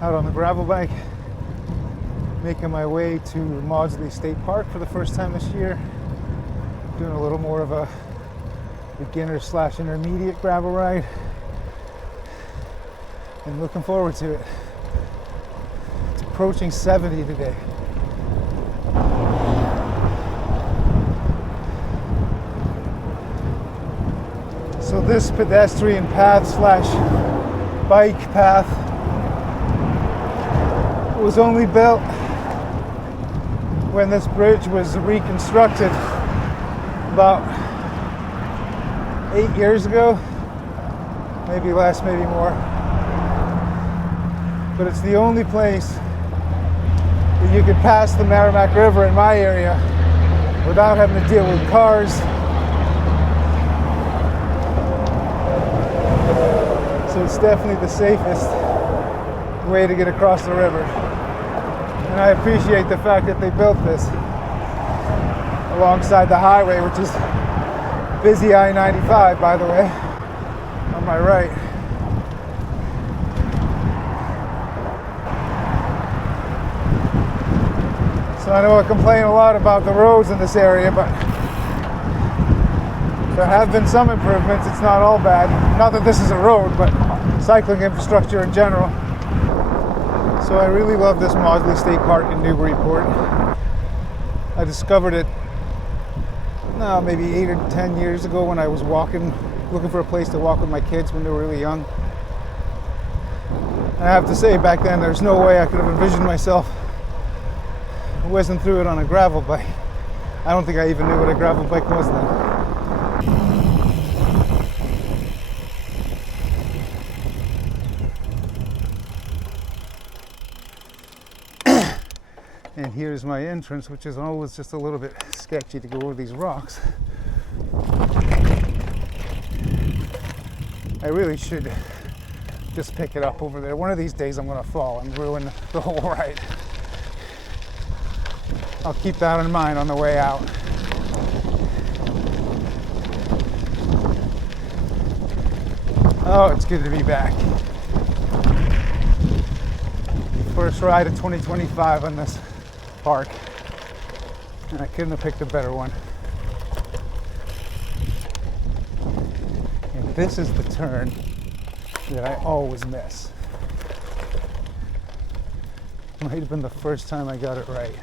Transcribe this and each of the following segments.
out on the gravel bike, making my way to Maudslay State Park for the first time this year. Doing a little more of a beginner / intermediate gravel ride, and looking forward to it. It's approaching 70 today. So this pedestrian path / bike path was only built when this bridge was reconstructed about 8 years ago, maybe less, maybe more. But it's the only place that you could pass the Merrimack River in my area without having to deal with cars. So it's definitely the safest way to get across the river. And I appreciate the fact that they built this alongside the highway, which is busy I-95, by the way, on my right. So I know I complain a lot about the roads in this area, but there have been some improvements. It's not all bad. Not that this is a road, but cycling infrastructure in general. So I really love this Maudslay State Park in Newburyport. I discovered it maybe 8 or 10 years ago when I was looking for a place to walk with my kids when they were really young. And I have to say, back then there's no way I could have envisioned myself whizzing through it on a gravel bike. I don't think I even knew what a gravel bike was then. And here's my entrance, which is always just a little bit sketchy to go over these rocks. I really should just pick it up over there. One of these days I'm gonna fall and ruin the whole ride. I'll keep that in mind on the way out. Oh, it's good to be back. First ride of 2025 on this park, and I couldn't have picked a better one. And this is the turn that I always miss. Might have been the first time I got it right.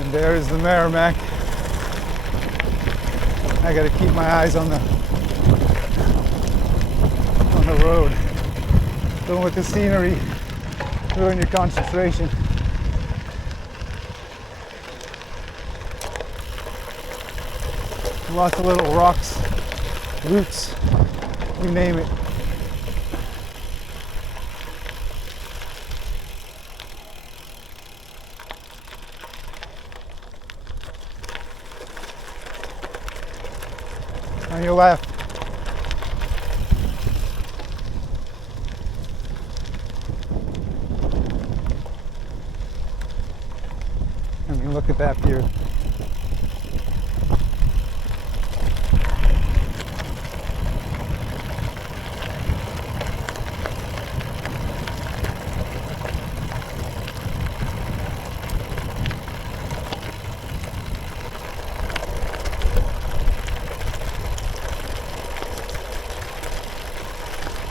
And there's the Merrimack. I gotta keep my eyes on the road. Don't let the scenery ruin your concentration. Lots of little rocks, roots, you name it. On your left. I mean, look at that view.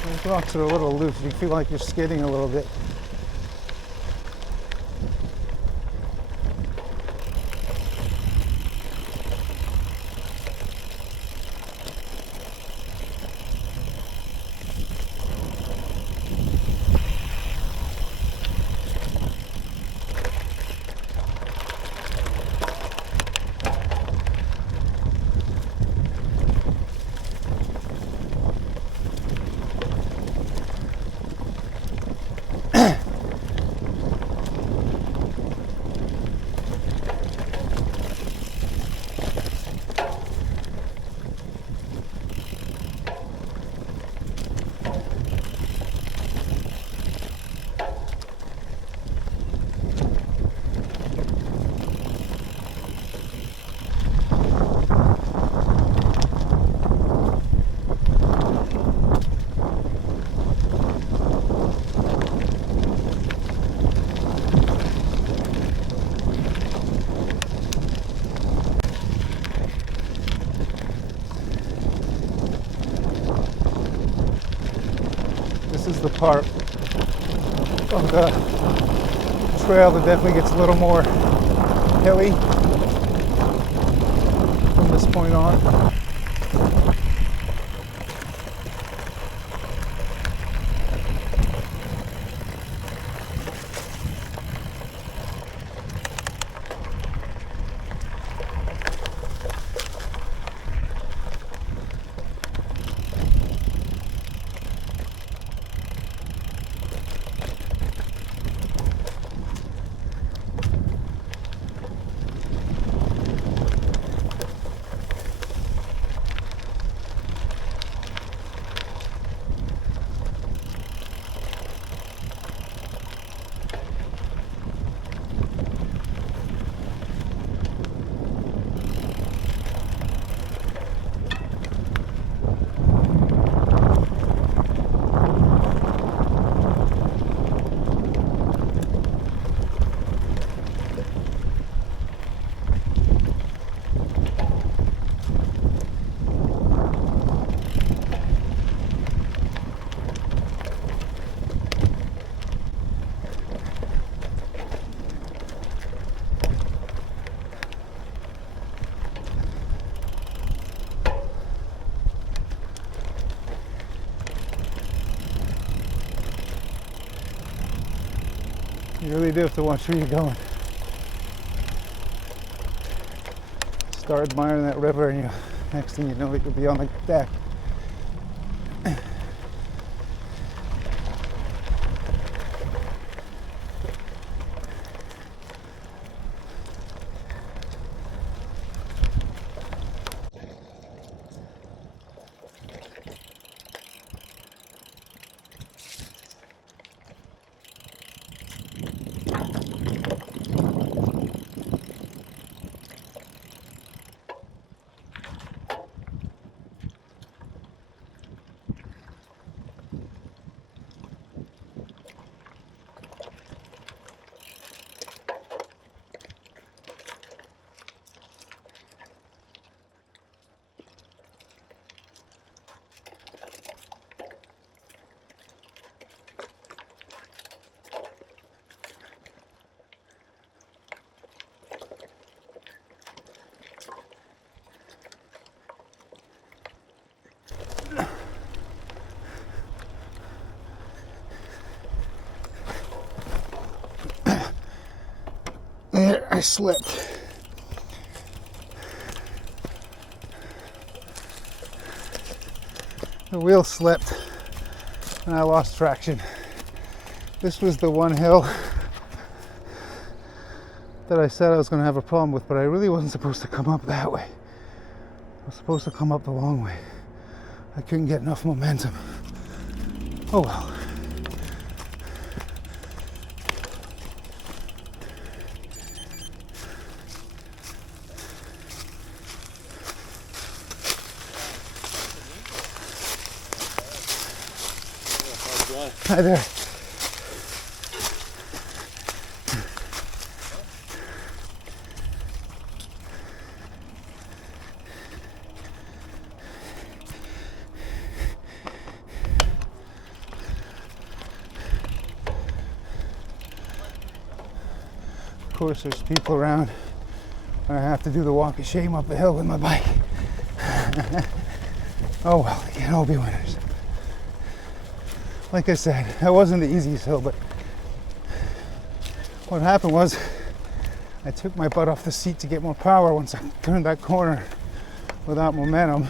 These rocks are a little loose. You feel like you're skidding a little bit. this is the part of the trail that definitely gets a little more hilly from this point on. You really do have to watch where you're going. Start admiring that river and next thing you know, you could be on the deck. There, I slipped. The wheel slipped and I lost traction. This was the one hill that I said I was going to have a problem with, but I really wasn't supposed to come up that way. I was supposed to come up the long way. I couldn't get enough momentum. Oh well. Hi there. Of course, there's people around. I have to do the walk of shame up the hill with my bike. Oh well, they can't all be winners. Like I said, that wasn't the easiest hill, but what happened was I took my butt off the seat to get more power once I turned that corner without momentum.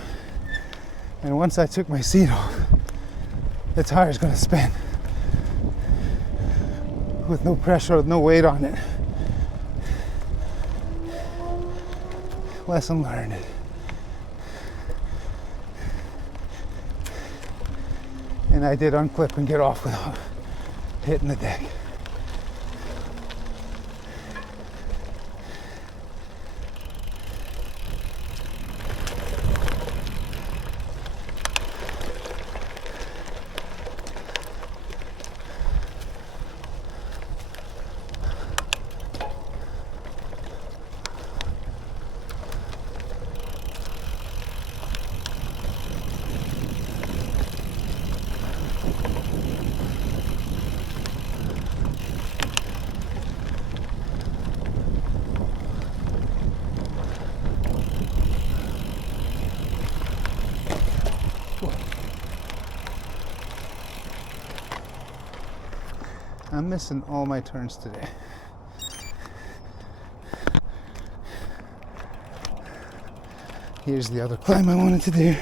And once I took my seat off, the tire's gonna spin with no pressure, with no weight on it. Lesson learned. And I did unclip and get off without hitting the deck. I'm missing all my turns today. Here's the other climb I wanted to do.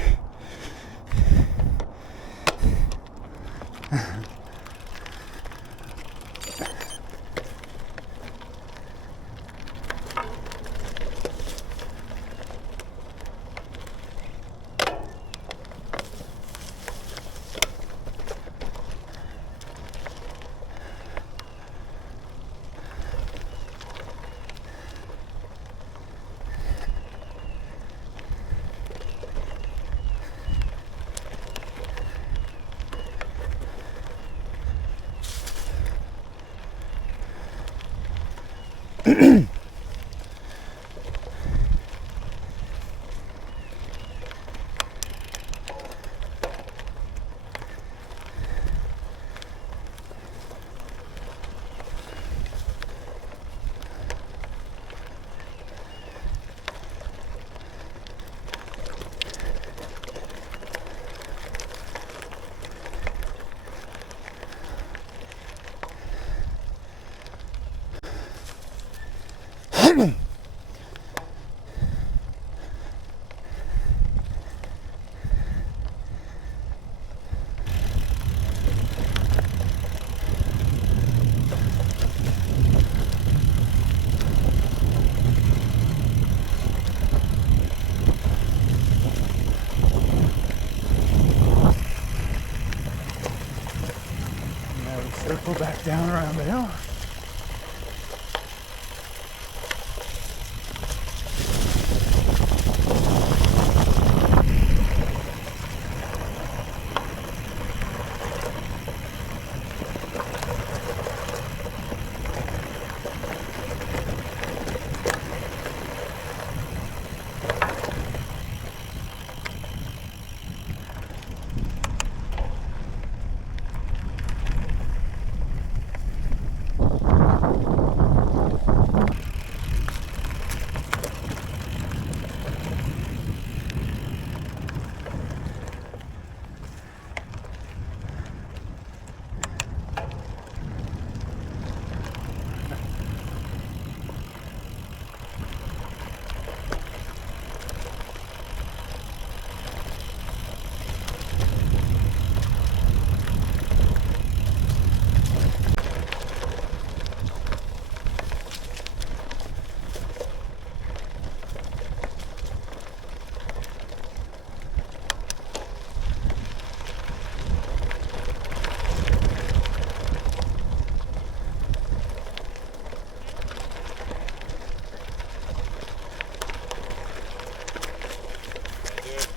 Circle back down around the hill.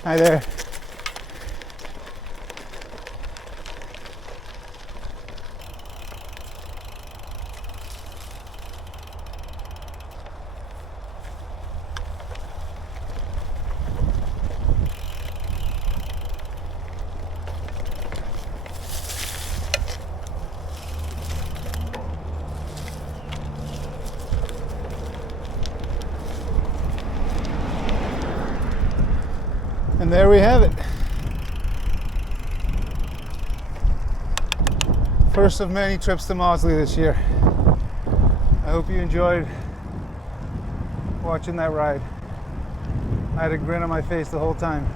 Hi there. And there we have it. First of many trips to Maudslay this year. I hope you enjoyed watching that ride. I had a grin on my face the whole time.